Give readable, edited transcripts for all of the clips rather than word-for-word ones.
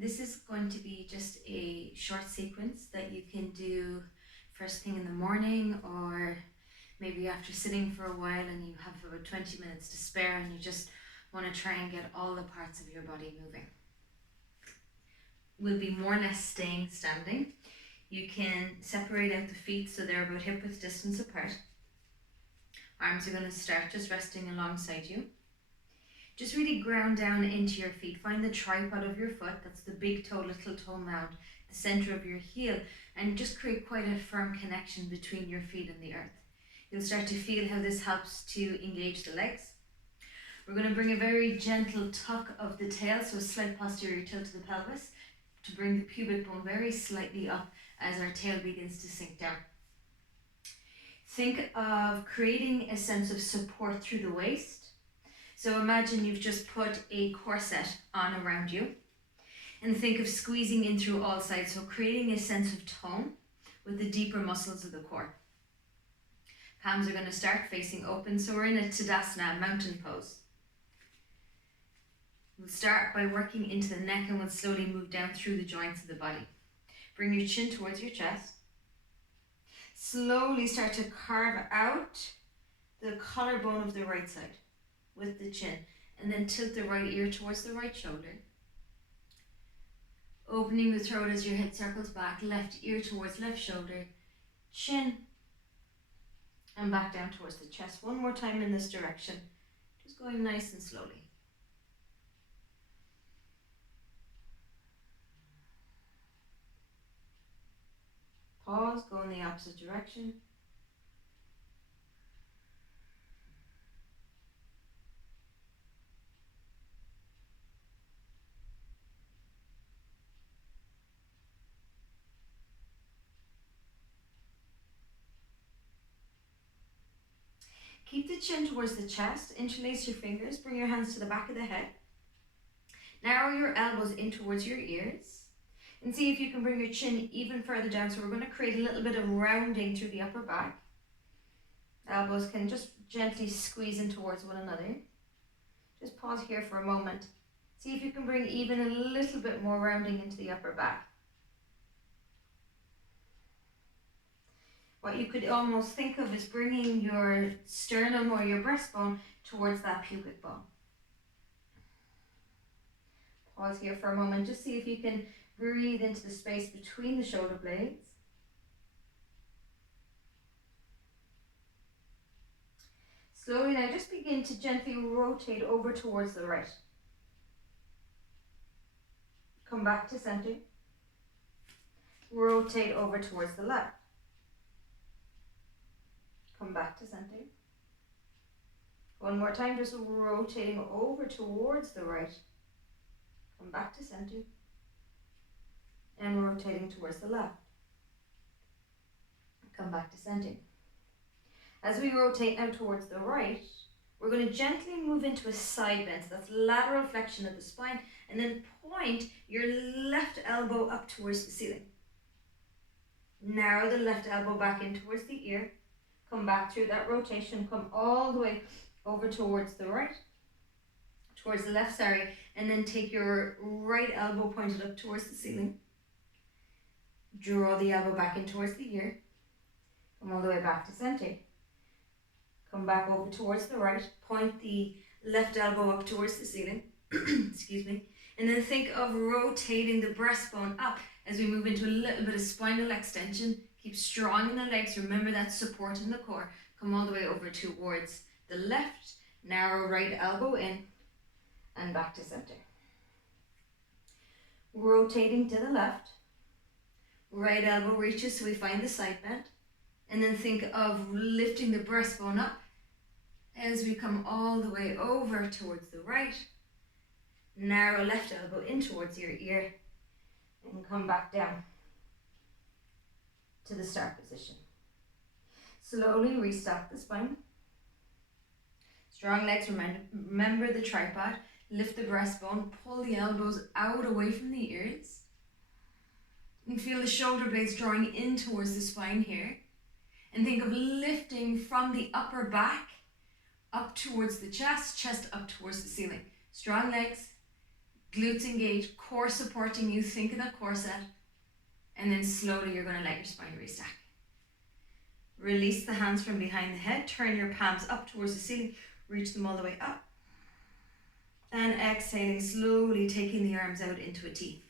This is going to be just a short sequence that you can do first thing in the morning, or maybe after sitting for a while and you have about 20 minutes to spare and you just want to try and get all the parts of your body moving. We'll be more or less staying standing. You can separate out the feet so they're about hip width distance apart. Arms are going to start just resting alongside you. Just really ground down into your feet. Find the tripod of your foot, that's the big toe, little toe mound, the center of your heel, and just create quite a firm connection between your feet and the earth. You'll start to feel how this helps to engage the legs. We're going to bring a very gentle tuck of the tail, so a slight posterior tilt to the pelvis, to bring the pubic bone very slightly up as our tail begins to sink down. Think of creating a sense of support through the waist. So imagine you've just put a corset on around you, and think of squeezing in through all sides, so creating a sense of tone with the deeper muscles of the core. Palms are going to start facing open, so we're in a Tadasana, mountain pose. We'll start by working into the neck and we'll slowly move down through the joints of the body. Bring your chin towards your chest. Slowly start to carve out the collarbone of the right side with the chin, and then tilt the right ear towards the right shoulder. Opening the throat as your head circles back, left ear towards left shoulder, chin, and back down towards the chest. One more time in this direction, just going nice and slowly. Pause, go in the opposite direction. Keep the chin towards the chest, interlace your fingers, bring your hands to the back of the head. Narrow your elbows in towards your ears, and see if you can bring your chin even further down. So we're going to create a little bit of rounding through the upper back. Elbows can just gently squeeze in towards one another. Just pause here for a moment. See if you can bring even a little bit more rounding into the upper back. What you could almost think of is bringing your sternum or your breastbone towards that pubic bone. Pause here for a moment. Just see if you can breathe into the space between the shoulder blades. Slowly now just begin to gently rotate over towards the right. Come back to center. Rotate over towards the left. Come back to center. One more time, just rotating over towards the right. Come back to center. And rotating towards the left. Come back to center. As we rotate now towards the right, we're going to gently move into a side bend. So that's lateral flexion of the spine, and then point your left elbow up towards the ceiling. Narrow the left elbow back in towards the ear. Come back through that rotation, come all the way over towards the right, towards the left, sorry, and then take your right elbow pointed up towards the ceiling. Draw the elbow back in towards the ear. Come all the way back to center. Come back over towards the right, point the left elbow up towards the ceiling, excuse me, and then think of rotating the breastbone up as we move into a little bit of spinal extension. Keep strong in the legs, remember that support in the core. Come all the way over towards the left, narrow right elbow in, and back to center. Rotating to the left, right elbow reaches so we find the side bend, and then think of lifting the breastbone up as we come all the way over towards the right, narrow left elbow in towards your ear, and come back down to the start position. Slowly restock the spine. Strong legs, remember the tripod. Lift the breastbone, pull the elbows out away from the ears. You can feel the shoulder blades drawing in towards the spine here. And think of lifting from the upper back up towards the chest, chest up towards the ceiling. Strong legs, Glutes engaged, core supporting you, think of that core set. And then slowly you're going to let your spine restack. Release the hands from behind the head, turn your palms up towards the ceiling, reach them all the way up. And exhaling, slowly taking the arms out into a T.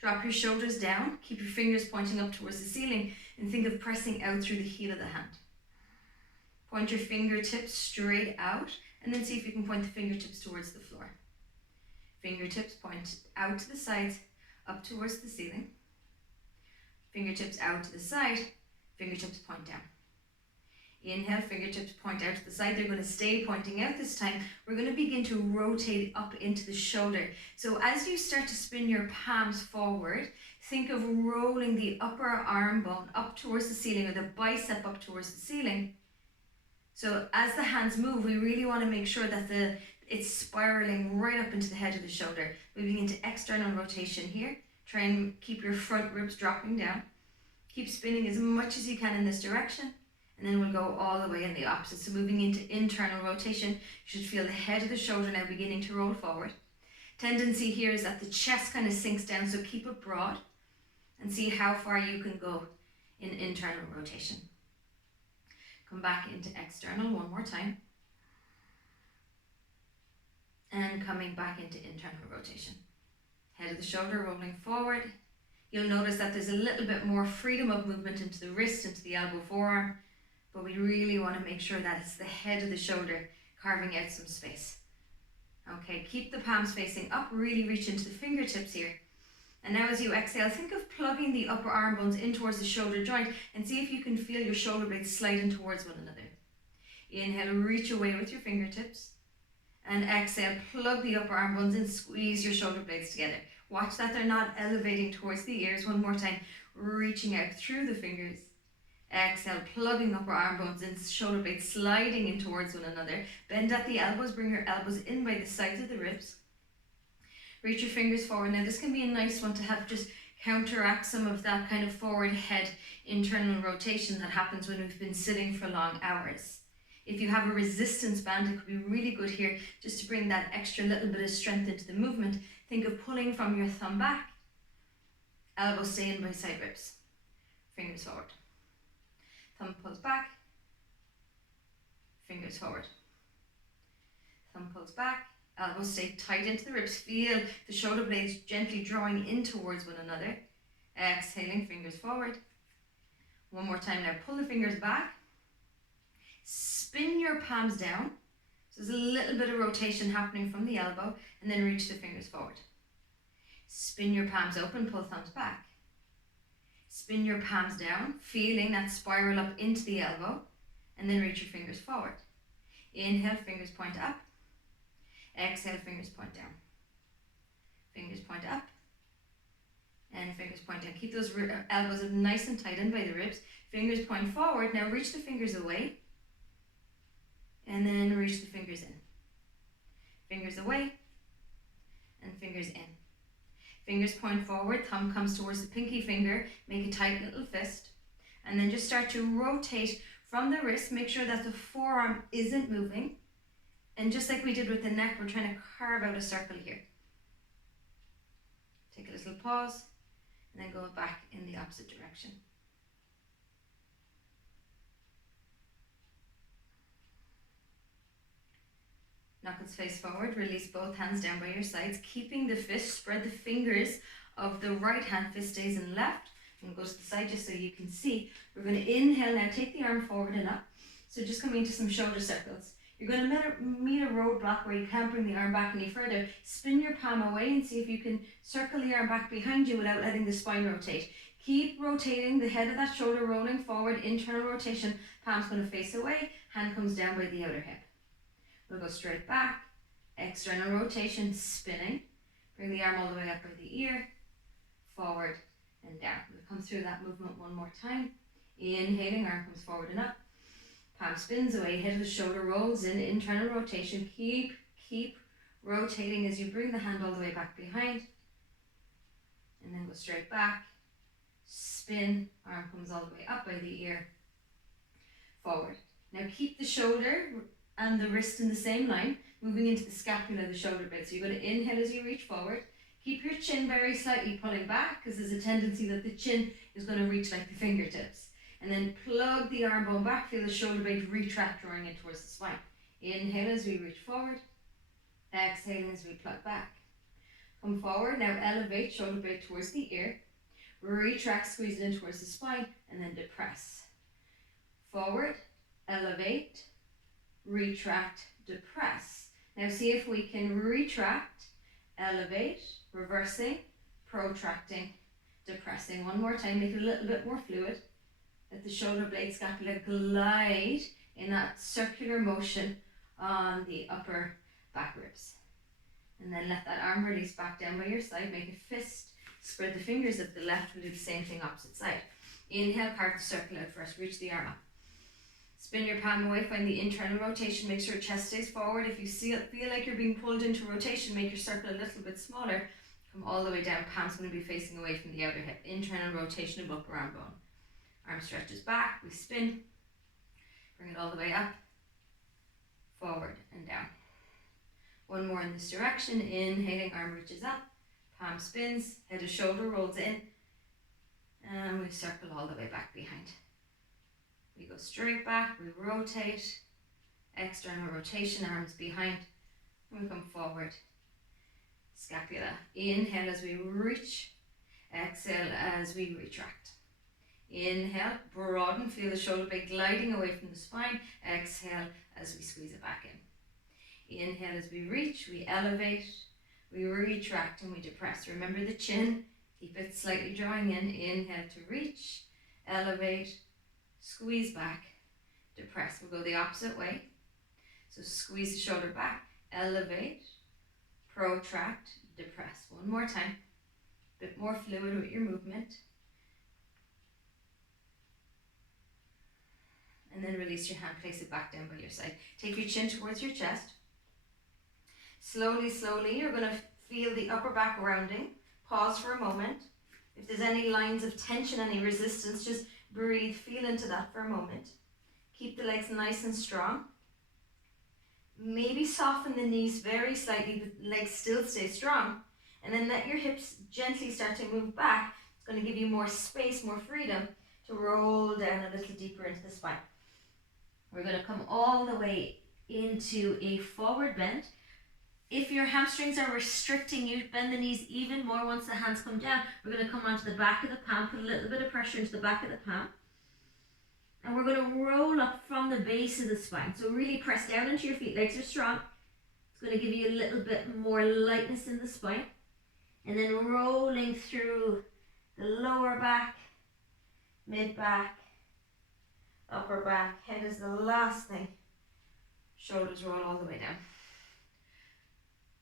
Drop your shoulders down, keep your fingers pointing up towards the ceiling, and think of pressing out through the heel of the hand. Point your fingertips straight out, and then see if you can point the fingertips towards the floor. Fingertips point out to the sides, up towards the ceiling. Fingertips out to the side, fingertips point down. Inhale, fingertips point out to the side. They're going to stay pointing out this time. We're going to begin to rotate up into the shoulder. So as you start to spin your palms forward, think of rolling the upper arm bone up towards the ceiling, or the bicep up towards the ceiling. So as the hands move, we really want to make sure that it's spiraling right up into the head of the shoulder. Moving into external rotation here. Try and keep your front ribs dropping down. Keep spinning as much as you can in this direction. And then we'll go all the way in the opposite. So moving into internal rotation, you should feel the head of the shoulder now beginning to roll forward. Tendency here is that the chest kind of sinks down, so keep it broad and see how far you can go in internal rotation. Come back into external one more time. And coming back into internal rotation. Head of the shoulder rolling forward. You'll notice that there's a little bit more freedom of movement into the wrist, into the elbow, forearm. But we really want to make sure that it's the head of the shoulder carving out some space. Okay, keep the palms facing up, really reach into the fingertips here. And now as you exhale, think of plugging the upper arm bones in towards the shoulder joint and see if you can feel your shoulder blades sliding towards one another. Inhale, reach away with your fingertips. And exhale, plug the upper arm bones in, squeeze your shoulder blades together. Watch that they're not elevating towards the ears. One more time, reaching out through the fingers. Exhale, plugging upper arm bones in, shoulder blades sliding in towards one another. Bend at the elbows, bring your elbows in by the sides of the ribs. Reach your fingers forward. Now this can be a nice one to have just counteract some of that kind of forward head internal rotation that happens when we've been sitting for long hours. If you have a resistance band, it could be really good here just to bring that extra little bit of strength into the movement. Think of pulling from your thumb back, elbows stay in by side ribs, fingers forward. Thumb pulls back, fingers forward. Thumb pulls back, elbows stay tight into the ribs. Feel the shoulder blades gently drawing in towards one another. Exhaling, fingers forward. One more time now, pull the fingers back. Spin your palms down. So there's a little bit of rotation happening from the elbow, and then reach the fingers forward. Spin your palms open, pull thumbs back. Spin your palms down, feeling that spiral up into the elbow, and then reach your fingers forward. Inhale, fingers point up. Exhale, fingers point down. Fingers point up, and fingers point down. Keep those elbows nice and tight in by the ribs. Fingers point forward. Now reach the fingers away, and then reach the fingers in. Fingers away, and fingers in. Fingers point forward, thumb comes towards the pinky finger, make a tight little fist, and then just start to rotate from the wrist. Make sure that the forearm isn't moving, and just like we did with the neck, we're trying to carve out a circle here. Take a little pause, and then go back in the opposite direction. Knuckles face forward, release both hands down by your sides, keeping the fist, spread the fingers of the right hand, fist stays in left, and go to the side just so you can see. We're going to inhale now, take the arm forward and up. So just coming into some shoulder circles. You're going to meet a roadblock where you can't bring the arm back any further. Spin your palm away and see if you can circle the arm back behind you without letting the spine rotate. Keep rotating the head of that shoulder, rolling forward, internal rotation. Palm's going to face away, hand comes down by the outer hip. We'll go straight back, external rotation, spinning. Bring the arm all the way up by the ear, forward and down. We'll come through that movement one more time. Inhaling, arm comes forward and up. Palm spins away, head of the shoulder rolls in, internal rotation. Keep rotating as you bring the hand all the way back behind. And then go straight back, spin, arm comes all the way up by the ear, forward. Now keep the shoulder and the wrist in the same line. moving into the scapula, the shoulder blade. So you're going to inhale as you reach forward. Keep your chin very slightly pulling back, because there's a tendency that the chin is going to reach like the fingertips. And then plug the arm bone back, feel the shoulder blade retract, drawing in towards the spine. Inhale as we reach forward. Exhale as we plug back. Come forward, now elevate, shoulder blade towards the ear. Retract, squeeze it in towards the spine, and then depress. Forward, elevate, retract, depress. Now see if we can retract, elevate, reversing, protracting, depressing. One more time, make it a little bit more fluid. Let the shoulder blade scapula glide in that circular motion on the upper back ribs. And then let that arm release back down by your side. Make a fist. Spread the fingers of the left. We'll do the same thing opposite side. Inhale, carve the circle out first. Reach the arm up. Spin your palm away. Find the internal rotation. Make sure chest stays forward. If you feel like you're being pulled into rotation, make your circle a little bit smaller. Come all the way down. Palm's going to be facing away from the outer hip. Internal rotation of upper arm bone. Arm stretches back. We spin. Bring it all the way up. Forward and down. One more in this direction. Inhaling, arm reaches up. Palm spins. Head to shoulder rolls in. And we circle all the way back behind. We go straight back. We rotate. External rotation. Arms behind. And we come forward. Scapula. Inhale as we reach. Exhale as we retract. Inhale, broaden, feel the shoulder blade gliding away from the spine. Exhale as we squeeze it back in. Inhale as we reach, we elevate, we retract and we depress. Remember the chin, keep it slightly drawing in. Inhale to reach, elevate, squeeze back, depress. We'll go the opposite way. So squeeze the shoulder back, elevate, protract, depress. One more time. Bit more fluid with your movement. And then release your hand, place it back down by your side. Take your chin towards your chest. Slowly, slowly, you're going to feel the upper back rounding. Pause for a moment. If there's any lines of tension, any resistance, just breathe, feel into that for a moment. Keep the legs nice and strong. Maybe soften the knees very slightly, but legs still stay strong. And then let your hips gently start to move back. It's going to give you more space, more freedom to roll down a little deeper into the spine. We're going to come all the way into a forward bend. If your hamstrings are restricting you, bend the knees even more once the hands come down. We're going to come onto the back of the palm, put a little bit of pressure into the back of the palm. And we're going to roll up from the base of the spine. So really press down into your feet, legs are strong. It's going to give you a little bit more lightness in the spine. And then rolling through the lower back, mid back, upper back. Head is the last thing. Shoulders roll all the way down.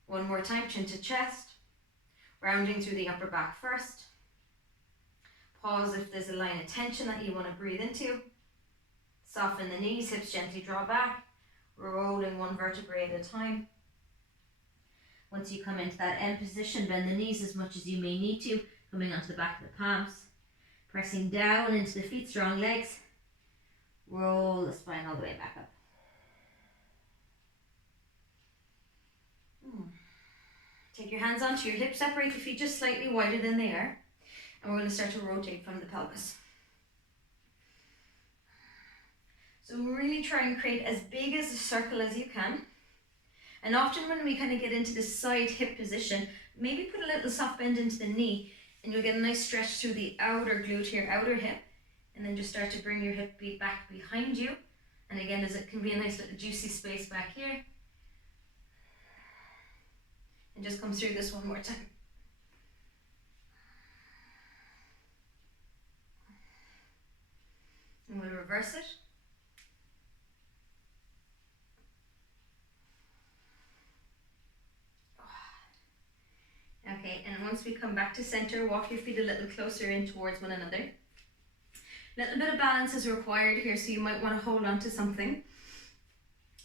One more time, chin to chest. Rounding through the upper back first. Pause if there's a line of tension that you want to breathe into. Soften the knees, hips gently draw back. Rolling one vertebrae at a time. Once you come into that end position, bend the knees as much as you may need to, coming onto the back of the palms. Pressing down into the feet, strong legs. Roll the spine all the way back up. Take your hands onto your hips, separate the feet just slightly wider than they are. And we're going to start to rotate from the pelvis. So really try and create as big as a circle as you can. And often when we kind of get into this side hip position, maybe put a little soft bend into the knee and you'll get a nice stretch through the outer glute here, outer hip. And then just start to bring your hip beat back behind you. And again, it can be a nice little juicy space back here. And just come through this one more time. And we'll reverse it. Okay, and once we come back to center, walk your feet a little closer in towards one another. A little bit of balance is required here, so you might want to hold on to something.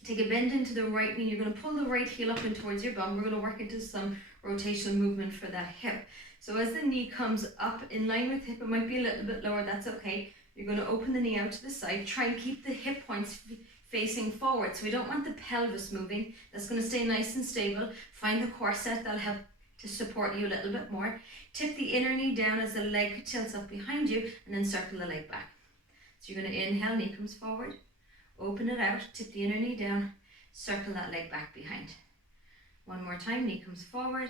Take a bend into the right knee. You're going to pull the right heel up in towards your bum. We're going to work into some rotational movement for that hip. So as the knee comes up in line with hip, it might be a little bit lower, that's okay. You're going to open the knee out to the side. Try and keep the hip points facing forward. So we don't want the pelvis moving. That's going to stay nice and stable. Find the corset, that'll help to support you a little bit more. Tip the inner knee down as the leg tilts up behind you, and then circle the leg back. So you're going to inhale, knee comes forward, open it out, tip the inner knee down, circle that leg back behind. One more time, knee comes forward,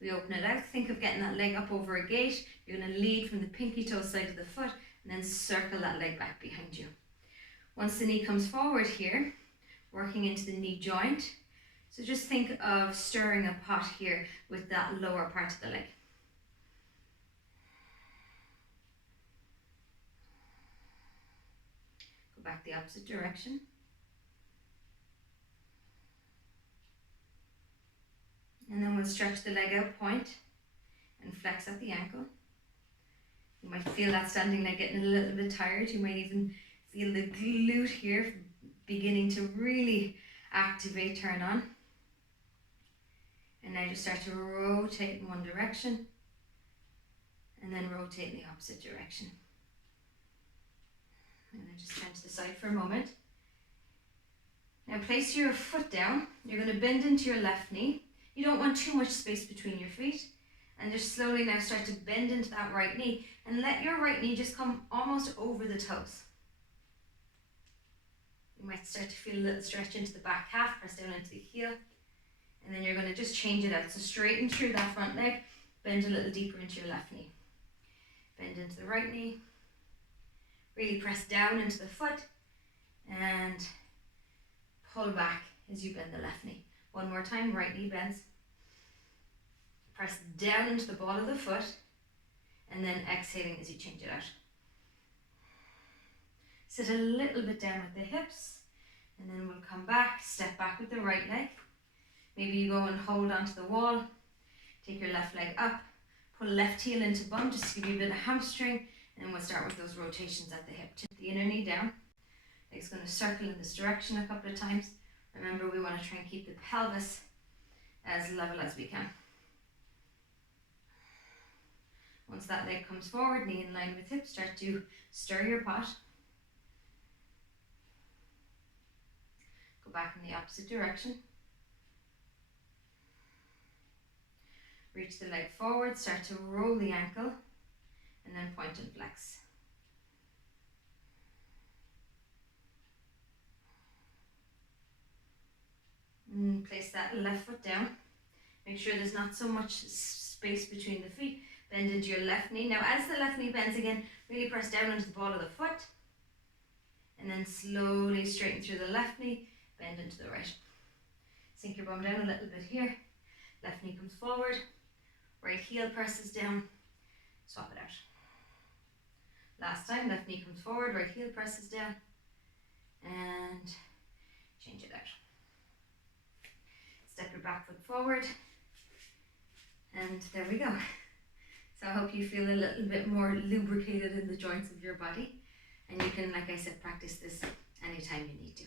we open it out, think of getting that leg up over a gate. You're going to lead from the pinky toe side of the foot, and then circle that leg back behind you. Once the knee comes forward here, working into the knee joint. So just think of stirring a pot here with that lower part of the leg. Go back the opposite direction. And then we'll stretch the leg out, point, and flex up the ankle. You might feel that standing leg getting a little bit tired. You might even feel the glute here beginning to really activate, turn on. And now just start to rotate in one direction and then rotate in the opposite direction. And then just turn to the side for a moment. Now place your foot down. You're going to bend into your left knee. You don't want too much space between your feet. And just slowly now start to bend into that right knee and let your right knee just come almost over the toes. You might start to feel a little stretch into the back calf, press down into the heel. And then you're going to just change it out. So straighten through that front leg, bend a little deeper into your left knee. Bend into the right knee. Really press down into the foot and pull back as you bend the left knee. One more time, right knee bends. Press down into the ball of the foot and then exhaling as you change it out. Sit a little bit down with the hips and then we'll come back, step back with the right leg. Maybe you go and hold onto the wall, take your left leg up, pull left heel into bum just to give you a bit of hamstring, and then we'll start with those rotations at the hip. Tip the inner knee down. Leg's going to circle in this direction a couple of times. Remember, we want to try and keep the pelvis as level as we can. Once that leg comes forward, knee in line with hip, start to stir your pot. Go back in the opposite direction. Reach the leg forward, start to roll the ankle, and then point and flex. And place that left foot down. Make sure there's not so much space between the feet. Bend into your left knee. Now as the left knee bends again, really press down into the ball of the foot. And then slowly straighten through the left knee, bend into the right. Sink your bum down a little bit here. Left knee comes forward. Right heel presses down. Swap it out. Last time, left knee comes forward, right heel presses down. And change it out. Step your back foot forward. And there we go. So I hope you feel a little bit more lubricated in the joints of your body. And you can, like I said, practice this anytime you need to.